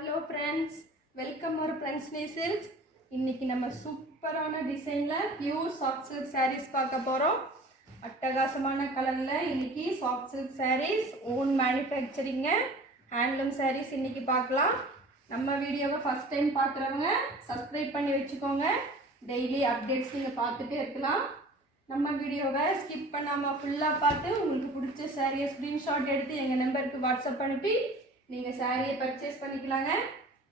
Hello friends, welcome ஒரு ஃப்ரெண்ட்ஸ்னே silks. இன்றைக்கி நம்ம சூப்பரான டிசைனில் பியூர் சாஃப்ட் சில்க் சாரீஸ் பார்க்க போகிறோம். அட்டகாசமான கலரில் இன்றைக்கி சாஃப்ட் சில்க் சாரீஸ் ஓன் மேனுஃபேக்சரிங்க ஹேண்ட்லூம் சாரீஸ் இன்றைக்கி பார்க்கலாம். நம்ம வீடியோவை ஃபஸ்ட் டைம் பார்க்குறவங்க சப்ஸ்கிரைப் பண்ணி வச்சுக்கோங்க. டெய்லி அப்டேட்ஸ் நீங்கள் பார்த்துட்டே இருக்கலாம். நம்ம வீடியோவை ஸ்கிப் பண்ணாமல் ஃபுல்லாக பார்த்து உங்களுக்கு பிடிச்ச சாரியை ஸ்க்ரீன்ஷாட் எடுத்து எங்கள் நம்பருக்கு வாட்ஸ்அப் அனுப்பி நீங்கள் சாரியை பர்ச்சேஸ் பண்ணிக்கலாங்க.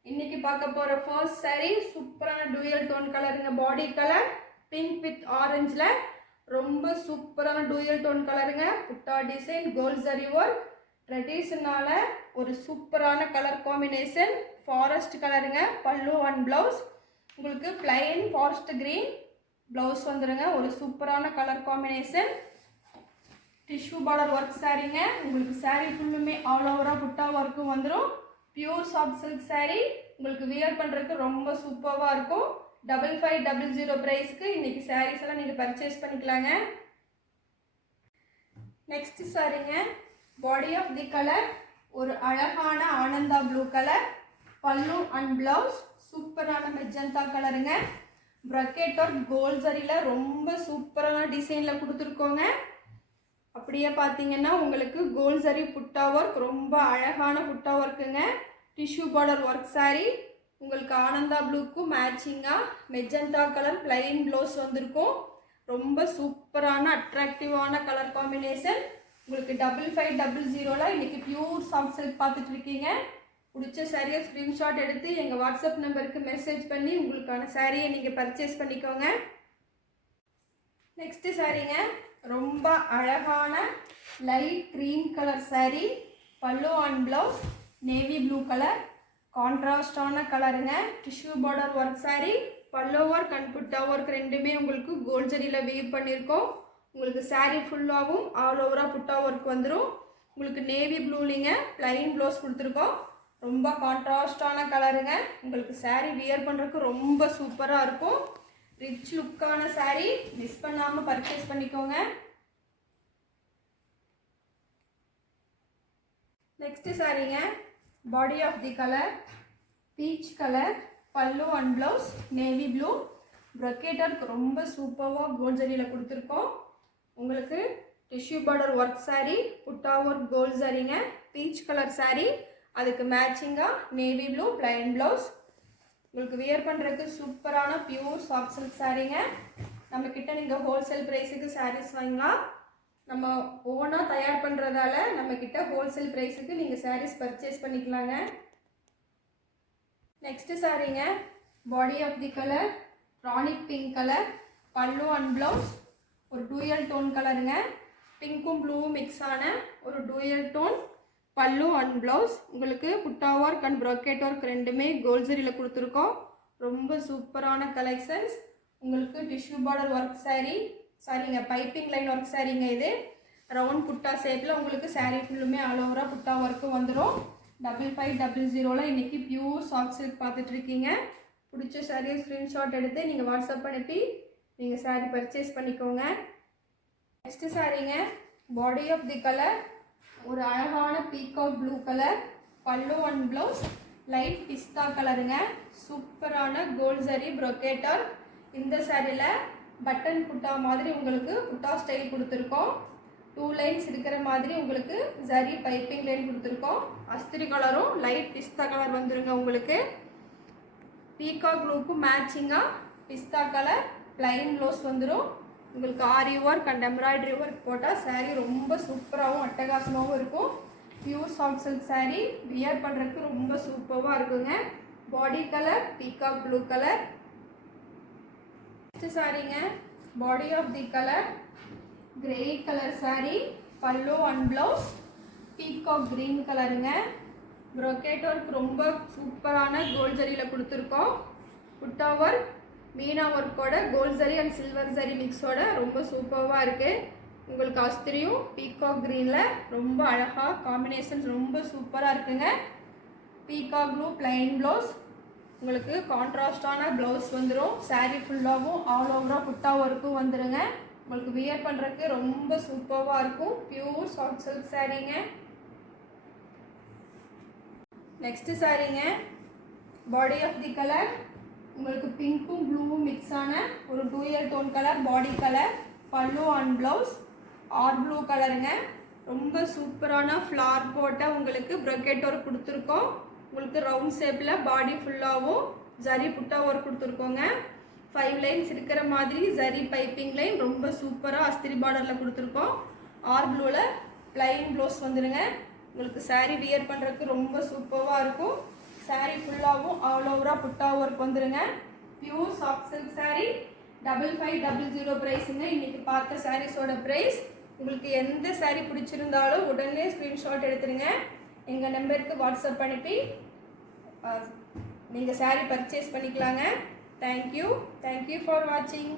இன்றைக்கி பார்க்க போகிற ஃபர்ஸ்ட் சாரீ சூப்பரான டூயல் டோன் கலருங்க. பாடி கலர் பிங்க் வித் ஆரஞ்சில் ரொம்ப சூப்பரான டூயல் டோன் கலருங்க. புட்டா டிசைன் கோல்ட் ஜரி ஒர்க் ட்ரெடிஷனால ஒரு சூப்பரான கலர் காம்பினேஷன். ஃபாரஸ்ட் கலருங்க. பல்லு அண்ட் ப்ளவுஸ் உங்களுக்கு பிளைன் ஃபாரஸ்ட் கிரீன் ப்ளவுஸ் வந்துடுங்க. ஒரு சூப்பரான colour combination. Tissue border work சாரீங்க. உங்களுக்கு சாரீ ஃபுல்லுமே ஆல் ஓவராக புட்டா ஒர்க்கும் வந்துடும். பியூர் சாஃப்ட் சில்க் சாரீ உங்களுக்கு வியர் பண்ணுறதுக்கு ரொம்ப சூப்பராக இருக்கும். 5500 ப்ரைஸ்க்கு இன்றைக்கி சாரீஸ் எல்லாம் நீங்கள் பர்ச்சேஸ் பண்ணிக்கலாங்க. நெக்ஸ்ட் சாரீங்க. பாடி ஆஃப் தி கலர் ஒரு அழகான ஆனந்தா ப்ளூ கலர். பல்லு அண்ட் ப்ளவுஸ் சூப்பரான மெஜந்தா கலருங்க. ப்ரக்கெட் ஒர்க் கோல்ட் ஜரியில் ரொம்ப சூப்பரான டிசைனில் கொடுத்துருக்கோங்க. அப்படியே பார்த்தீங்கன்னா உங்களுக்கு கோல்ட் ஜரி புட்டா ஒர்க் ரொம்ப அழகான புட்டா ஒர்க்குங்க. டிஷ்யூ பார்டர் ஒர்க் சாரீ உங்களுக்கு ஆனந்தா ப்ளூக்கும் மேட்சிங்காக மெஜந்தா கலர் பிளைன் ப்ளவுஸ் வந்திருக்கும். ரொம்ப சூப்பரான அட்ராக்டிவான கலர் காம்பினேஷன். உங்களுக்கு 5500 இன்றைக்கி பியூர் சாஃப்ட் சில்க் பார்த்துட்டு இருக்கீங்க. பிடிச்ச சாரியை ஸ்க்ரீன்ஷாட் எடுத்து எங்கள் வாட்ஸ்அப் நம்பருக்கு மெசேஜ் பண்ணி உங்களுக்கான சாரியை நீங்கள் பர்ச்சேஸ் பண்ணிக்கோங்க. நெக்ஸ்ட்டு சாரீங்க. ரொம்ப அழகான லைட் க்ரீம் கலர் சாரீ. பல்லு and blouse navy blue colour கான்ட்ராஸ்டான கலருங்க. Tissue border work sari. பல்லு ஒர்க் அண்ட் புட்டா ஒர்க் ரெண்டுமே உங்களுக்கு கோல்ட் ஜரியில் வீவ் பண்ணியிருக்கோம். உங்களுக்கு சாரீ ஃபுல்லாகவும் ஆல் ஓவராக புட்டா ஒர்க் வந்துடும். உங்களுக்கு நேவி ப்ளூலிங்க பிளைன் ப்ளவுஸ் கொடுத்துருக்கோம். ரொம்ப கான்ட்ராஸ்டான கலருங்க. உங்களுக்கு சாரீ வியர் பண்ணுறதுக்கு ரொம்ப சூப்பராக இருக்கும். ரிச் லுக்கான சாரீ மிஸ் பண்ணாமல் பர்ச்சேஸ் பண்ணிக்கோங்க. நெக்ஸ்ட் சாரீங்க. Body of the colour peach colour. பல்லு அண்ட் ப்ளவுஸ் நேவி ப்ளூ. ப்ரக்கெட்டருக்கு ரொம்ப சூப்பராக கோல்ட் ஜரியில் கொடுத்துருக்கோம். உங்களுக்கு டிஷ்யூ பார்டர் ஒர்க் சாரீ புட்டா ஒர்க் கோல்ட் ஜரிங்க. பீச் கலர் சாரீ அதுக்கு மேட்சிங்காக நேவி ப்ளூ பிளைன் ப்ளவுஸ். உங்களுக்கு வியர் பண்ணுறதுக்கு சூப்பரான பியூர் சாஃப்ட் சில்க் சாரீங்க. நம்மக்கிட்ட நீங்கள் ஹோல்சேல் ப்ரைஸுக்கு சாரீஸ் வாங்கலாம். நம்ம ஓனாக தயார் பண்ணுறதால நம்மக்கிட்ட ஹோல்சேல் ப்ரைஸுக்கு நீங்கள் சாரீஸ் பர்ச்சேஸ் பண்ணிக்கலாங்க. நெக்ஸ்ட்டு சாரீங்க. பாடி ஆஃப் தி கலர் ராணிக் பிங்க் கலர். பல்லு அண்ட் ப்ளவுஸ் ஒரு டூயல் டோன் கலருங்க. பிங்க்கும் ப்ளூவும் மிக்ஸ் ஆன ஒரு டூயல் டோன் பல்லு அண்ட் ப்ளவுஸ். உங்களுக்கு புட்டா ஒர்க் அண்ட் ப்ரொக்கெட் ஒர்க் ரெண்டுமே கோல்ட் ஜரியில் கொடுத்துருக்கோம். ரொம்ப சூப்பரான கலெக்ஷன்ஸ். உங்களுக்கு டிஷ்யூ பார்டர் ஒர்க் சாரீங்க பைப்பிங் லைன் ஒர்க் சாரீங்க. இது ரவுண்ட் புட்டா ஷேப்பில் உங்களுக்கு சாரீ ஃபுல்லுமே ஆல் ஓவராக புட்டா ஒர்க்கு வந்துடும். 5500 இன்றைக்கி பியூர் சாஃப்ட் சில்க் பார்த்துட்ருக்கீங்க. பிடிச்ச சாரியை ஸ்க்ரீன்ஷாட் எடுத்து நீங்கள் வாட்ஸ்அப் அனுப்பி நீங்கள் சாரீ பர்ச்சேஸ் பண்ணிக்கோங்க. நெக்ஸ்ட்டு சாரீங்க. பாடி ஆஃப் தி கலர் ஒரு அழகான பீகாக் ப்ளூ கலர். பல்லு அண்ட் ப்ளவுஸ் லைட் பிஸ்தா கலருங்க. சூப்பரான கோல்ட் ஜரி ப்ரொக்கேட்டர். இந்த சாரியில் பட்டன் புட்டா மாதிரி உங்களுக்கு புட்டா ஸ்டைல் கொடுத்துருக்கோம். 2 லைன்ஸ் இருக்கிற மாதிரி உங்களுக்கு ஜரி பைப்பிங் லைன் கொடுத்துருக்கோம். அஸ்திரி கலரும் லைட் பிஸ்தா கலர் வந்துருங்க. உங்களுக்கு பீகாக் ப்ளூக்கும் மேட்சிங்காக பிஸ்தா கலர் பிளைன் ப்ளவுஸ் வந்துடும். உங்களுக்கு ஆரி ஒர்க் அண்ட் எம்ப்ராய்டரி ஒர்க் போட்டால் சாரீ ரொம்ப சூப்பராகவும் அட்டகாசமாகவும் இருக்கும். Pure soft silk sari wear பண்ணுறதுக்கு ரொம்ப சூப்பராக இருக்குங்க. Body colour peacock blue colour. Next சாரீங்க. Body of the colour grey colour sari. பல்லு அண்ட் ப்ளவுஸ் பீகாக் க்ரீன் கலருங்க. ப்ரொக்கேட் ஒர்க் ரொம்ப சூப்பரான கோல்ட் ஜரியில் கொடுத்துருக்கோம். புட்டா ஒர்க் மீனா ஒர்க்கோட கோல்ட் ஜரி அண்ட் சில்வர் ஜரி மிக்ஸோட ரொம்ப சூப்பராக இருக்குது. உங்களுக்கு அஸ்திரியும் பீகாக் க்ரீனில் ரொம்ப அழகாக காம்பினேஷன்ஸ் ரொம்ப சூப்பராக இருக்குங்க. பீகாக் ப்ளூ பிளைன் ப்ளவுஸ் உங்களுக்கு கான்ட்ராஸ்டான ப்ளவுஸ் வந்துடும். சாரீ ஃபுல்லாகவும் ஆல் ஓவராக புட்டா ஒர்க்கும் வந்துடுங்க. உங்களுக்கு வியர் பண்ணுறதுக்கு ரொம்ப சூப்பராக இருக்கும். பியூர் சாஃப்ட் சில்க் சாரீங்க. நெக்ஸ்ட் சாரீங்க, பாடி ஆஃப் தி கலர் உங்களுக்கு பிங்க்கும் ப்ளூவும் மிக்ஸ் ஆன ஒரு dual tone colour body colour, பல்லு அண்ட் ப்ளவுஸ் ஆர் ப்ளூ கலருங்க. ரொம்ப சூப்பரான ஃப்ளார் போட்ட உங்களுக்கு ப்ரொக்கெட் ஒர்க் கொடுத்துருக்கோம். உங்களுக்கு ரவுண்ட் ஷேப்பில் பாடி ஃபுல்லாகவும் ஜரி புட்டா ஒர்க் கொடுத்துருக்கோங்க. 5 லைன்ஸ் இருக்கிற மாதிரி ஜரி பைப்பிங் லைன் ரொம்ப சூப்பராக அஸ்திரி பார்டரில் கொடுத்துருக்கோம். ஆர் ப்ளூவில் பிளைன் ப்ளவுஸ் வந்துடுங்க. உங்களுக்கு சாரீ வியர் பண்ணுறதுக்கு ரொம்ப சூப்பராக இருக்கும். சாரீ ஃபுல்லாகவும் ஆல் ஓவராக புட்டா ஒர்க் வந்துடுங்க. Pure soft silk sari 5500 ப்ரைஸுங்க. இன்றைக்கி பார்த்த சாரீஸோட ப்ரைஸ். உங்களுக்கு எந்த சாரீ பிடிச்சிருந்தாலும் உடனே ஸ்க்ரீன்ஷாட் எடுத்துருங்க. எங்கள் நம்பருக்கு வாட்ஸ்அப் அனுப்பி நீங்கள் சாரீ பர்ச்சேஸ் பண்ணிக்கலாங்க. தேங்க்யூ ஃபார் வாட்சிங்.